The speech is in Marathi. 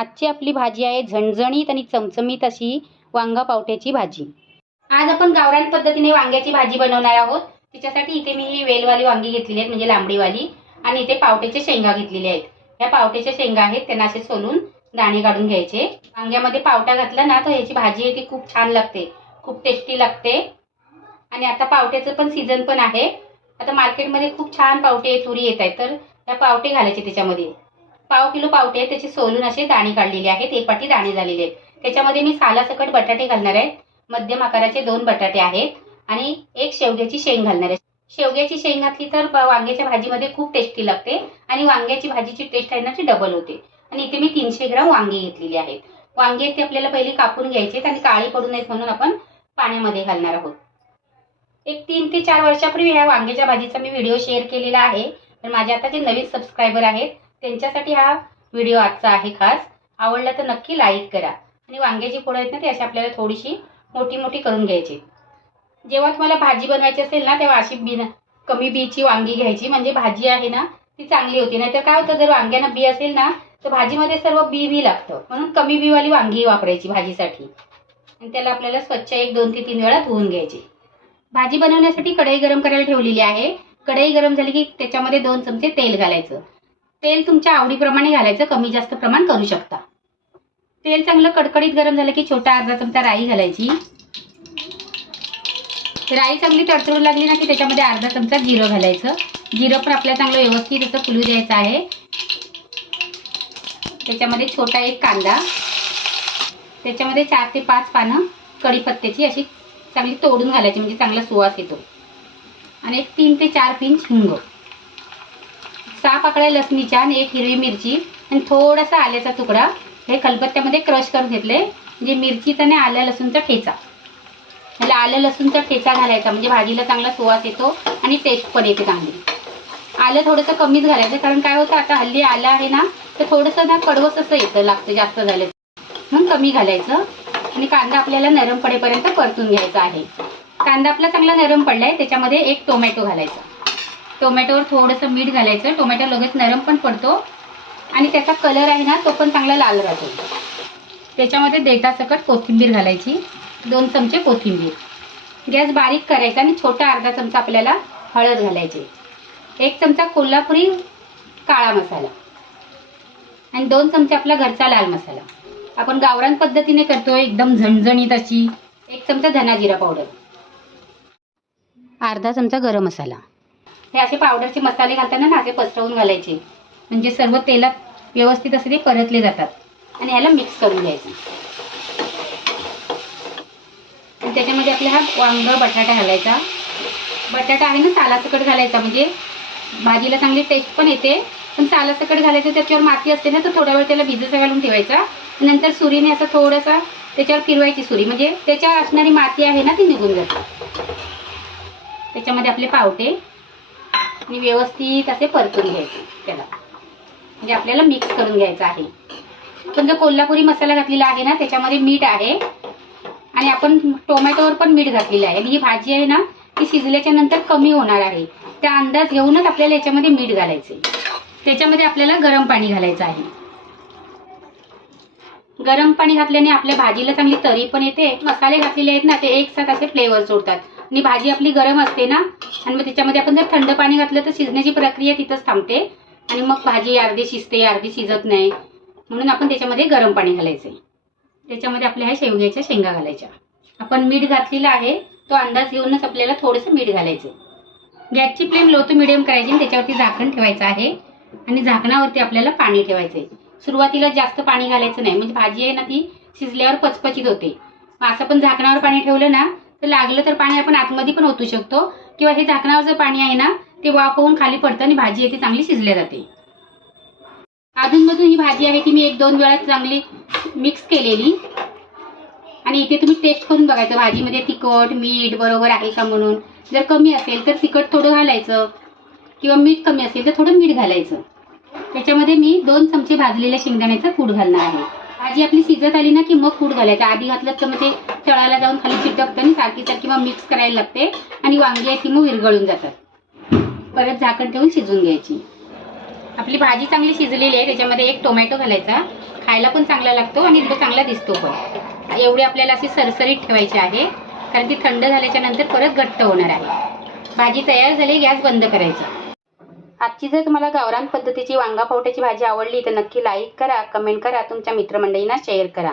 आजची आपली भाजी आहे झणझणीत आणि चमचमीत अशी वांगा पावट्याची भाजी. आज आपण गावरान पद्धतीने वांग्याची भाजी बनवणार आहोत. तिच्यासाठी इथे मी ही वेलवाली वांगी घेतलेली आहेत म्हणजे लांबडीवाली आणि इथे पावट्याच्या शेंगा घेतलेल्या आहेत. ह्या पावट्याच्या शेंगा आहेत त्यांना असे सोलून दाणे काढून घ्यायचे. वांग्यामध्ये पावटा घातला ना तर ह्याची भाजी आहे ती खूप छान लागते खूप टेस्टी लागते. आणि आता पावट्याचं पण सीझन पण आहे. आता मार्केटमध्ये खूप छान पावटे तुरी येत आहेत तर त्या पावटे घालायचे त्याच्यामध्ये. पाव किलो पावटे आहेत त्याचे सोलून असे दाणे काढलेले आहेत. एक पाटी दाणे झालेले आहेत. त्याच्यामध्ये मी सालासकट बटाटे घालणार आहे. मध्यम आकाराचे दोन बटाटे आहेत. आणि एक शेवग्याची शेंग घालणार आहे. शेवग्याची शेंग घातली तर वांग्याच्या भाजीमध्ये खूप टेस्टी लागते. आणि वांग्याची भाजीची टेस्ट आहे ना ती डबल होते. आणि इथे मी तीनशे ग्राम वांगी घेतलेली आहेत. वांगे आहेत ते आपल्याला पहिले कापून घ्यायचे आहेत आणि काळी पडू नयेत म्हणून आपण पाण्यामध्ये घालणार आहोत. एक तीन ते चार वर्षापूर्वी ह्या वांग्याच्या भाजीचा मी व्हिडिओ शेअर केलेला आहे. तर माझे आता जे नवीन सबस्क्रायबर आहेत त्यांच्यासाठी हा व्हिडिओ आजचा आहे खास. आवडला तर नक्की लाईक करा. आणि वांग्याची फोडं आहेत ना ती अशी आपल्याला थोडीशी मोठी मोठी करून घ्यायची. जेव्हा तुम्हाला भाजी बनवायची असेल ना तेव्हा अशी बी कमी बीची वांगी घ्यायची. म्हणजे भाजी आहे ना ती चांगली होती. नाहीतर काय होतं जर वांग्याना बी असेल ना तर भाजीमध्ये सर्व बी बी लागतं. म्हणून कमी बीवाली वांगी वापरायची भाजीसाठी. आणि त्याला आपल्याला स्वच्छ एक दोन ते तीन वेळा धुवून घ्यायची. भाजी बनवण्यासाठी कढई गरम करायला ठेवलेली आहे. कढई गरम झाली की त्याच्यामध्ये दोन चमचे तेल घालायचं. तेल तुमच्या आवडीप्रमाणे घालायचं कमी जास्त प्रमाण करू शकता. तेल चांगलं कडकडीत गरम झालं की छोटा अर्धा चमचा राई घालायची. राई चांगली तडतडू लागली ना की त्याच्यामध्ये अर्धा चमचा जिरं घालायचं. जिरं पण आपल्याला चांगलं व्यवस्थित असं फुलू द्यायचं आहे. त्याच्यामध्ये छोटा एक कांदा. त्याच्यामध्ये चार ते पाच पानं कढीपत्त्याची अशी चांगली तोडून घालायची म्हणजे चांगला सुवास येतो. आणि एक तीन ते चार पिंच हिंग. सहा पाकळ्या लसणीच्या आणि एक हिरवी मिरची आणि थोडासा आल्याचा तुकडा. हे खलबत्त्यामध्ये क्रश करून घेतले. म्हणजे मिरचीचा आणि आल्या लसूणचा ठेचा. म्हणजे त्याला आलं लसूणचा ठेचा घालायचा. म्हणजे भाजीला चांगला सुवास येतो आणि टेस्ट पण येते चांगली. आलं थोडंसं कमीच घालायचं. कारण काय होतं आता हल्ली आलं आहे ना तर थोडंसं ना कडवस असं येतं लागतं जास्त झालं म्हणून कमी घालायचं. आणि कांदा आपल्याला नरम पडेपर्यंत परतून घ्यायचा आहे. कांदा आपला चांगला नरम पडलाय त्याच्यामध्ये एक टोमॅटो घालायचा. टोमॅटोवर थोडंसं मीठ घालायचं. टोमॅटो लगेच नरम पण पडतो. आणि त्याचा कलर आहे ना तो पण चांगला लाल राहतो. त्याच्यामध्ये देठासकट कोथिंबीर घालायची. दोन चमचे कोथिंबीर. गॅस बारीक करायचा आणि छोटा अर्धा चमचा आपल्याला हळद घालायची. एक चमचा कोल्हापुरी काळा मसाला. आणि दोन चमचे आपला घरचा लाल मसाला. आपण गावरान पद्धतीने करतोय एकदम झणझणीत अशी. एक चमचा धना जिरा पावडर. अर्धा चमचा गरम मसाला. हे असे पावडरचे मसाले घालताना ना असे पसरवून घालायचे. म्हणजे सर्व तेलात व्यवस्थित असे ते परतले जातात. आणि ह्याला मिक्स करून घ्यायचं. आणि त्याच्यामध्ये आपला हा वांग बटाटा घालायचा. बटाटा आहे ना सालासकट घालायचा. म्हणजे भाजीला चांगली टेस्ट पण येते. पण सालासकट घालायचं त्याच्यावर माती असते ना तर थोडा वेळ त्याला भिजत घालून ठेवायचा. नंतर सुरीने असं थोडंसं त्याच्यावर फिरवायची सुरी. म्हणजे त्याच्यावर असणारी माती आहे ना ती निघून जाते. त्याच्यामध्ये आपले पावटे. आणि व्यवस्थित असे परतून घ्यायचे त्याला. म्हणजे आपल्याला मिक्स करून घ्यायचं आहे. पण जो कोल्हापुरी मसाला घातलेला आहे ना त्याच्यामध्ये मीठ आहे. आणि आपण टोमॅटोवर पण मीठ घातलेलं आहे. आणि ही भाजी आहे ना ती शिजल्याच्या नंतर कमी होणार आहे. त्या अंदाज घेऊनच आपल्याला याच्यामध्ये मीठ घालायचे त्याच्यामध्ये आपल्याला गरम पाणी घालायचं आहे. गरम पाणी घातल्याने आपल्या भाजीला चांगली तरी पण येते. मसाले घातलेले आहेत ना ते एक साथ असे फ्लेवर सोडतात. आणि भाजी आपली गरम असते ना आणि मग त्याच्यामध्ये आपण जर थंड पाणी घातलं तर शिजण्याची प्रक्रिया तिथंच थांबते. आणि मग भाजी अर्धी शिजते अर्धी शिजत नाही. म्हणून आपण त्याच्यामध्ये गरम पाणी घालायचे त्याच्यामध्ये आपल्या ह्या शेवग्याच्या शेंगा घालायच्या. आपण मीठ घातलेला आहे तो अंदाज घेऊनच आपल्याला थोडंसं मीठ घालायचं गॅसची फ्लेम लो टू मिडियम करायची आणि त्याच्यावरती झाकण ठेवायचं आहे. आणि झाकणावरती आपल्याला पाणी ठेवायचं आहे सुरुवातीला जास्त पाणी घालायचं नाही. म्हणजे भाजी आहे ना ती शिजल्यावर पचपचित होते. मग असं पण झाकणावर पाणी ठेवलं ना तर लागलं तर पाणी आपण आतमध्ये पण ओतू शकतो. किंवा हे झाकणावरचं पाणी आहे ना ते वाफ होऊन खाली पडतं आणि भाजी आहे ती चांगली शिजल्या जाते. अधूनमधून ही भाजी आहे ती मी एक दोन वेळा चांगली मिक्स केलेली. आणि इथे तुम्ही टेस्ट करून बघायचं भाजीमध्ये तिखट मीठ बरोबर आहे का म्हणून. जर कमी असेल तर तिखट थोडं घालायचं. किंवा मीठ कमी असेल तर थोडं मीठ घालायचं. त्याच्यामध्ये मी दोन चमचे भाजलेल्या शेंगदाण्याचं कूट घालणार आहे. भाजी आपली शिजत आली ना की मग कूट घालायचं. आधी घातलं तर मग ते तळाला जाऊन खाली चिटकतं सारखी सारखी मग मिक्स करायला लागते. आणि वांगी आहे ती मग विरघळून जातात. परत झाकण ठेवून शिजून घ्यायची. आपली भाजी चांगली शिजलेली आहे त्याच्यामध्ये एक टोमॅटो घालायचा. खायला पण चांगला लागतो आणि तो चांगला दिसतो पण. एवढी आपल्याला अशी सरसरीत ठेवायची आहे. कारण ती थंड झाल्याच्यानंतर परत घट्ट होणार आहे. भाजी तयार झाली गॅस बंद करायचा. आजची जर तुम्हाला गावरान पद्धतीची वांगा पावट्याची भाजी आवडली तर नक्की लाईक करा कमेंट करा तुमच्या मित्रमंडळींना शेअर करा.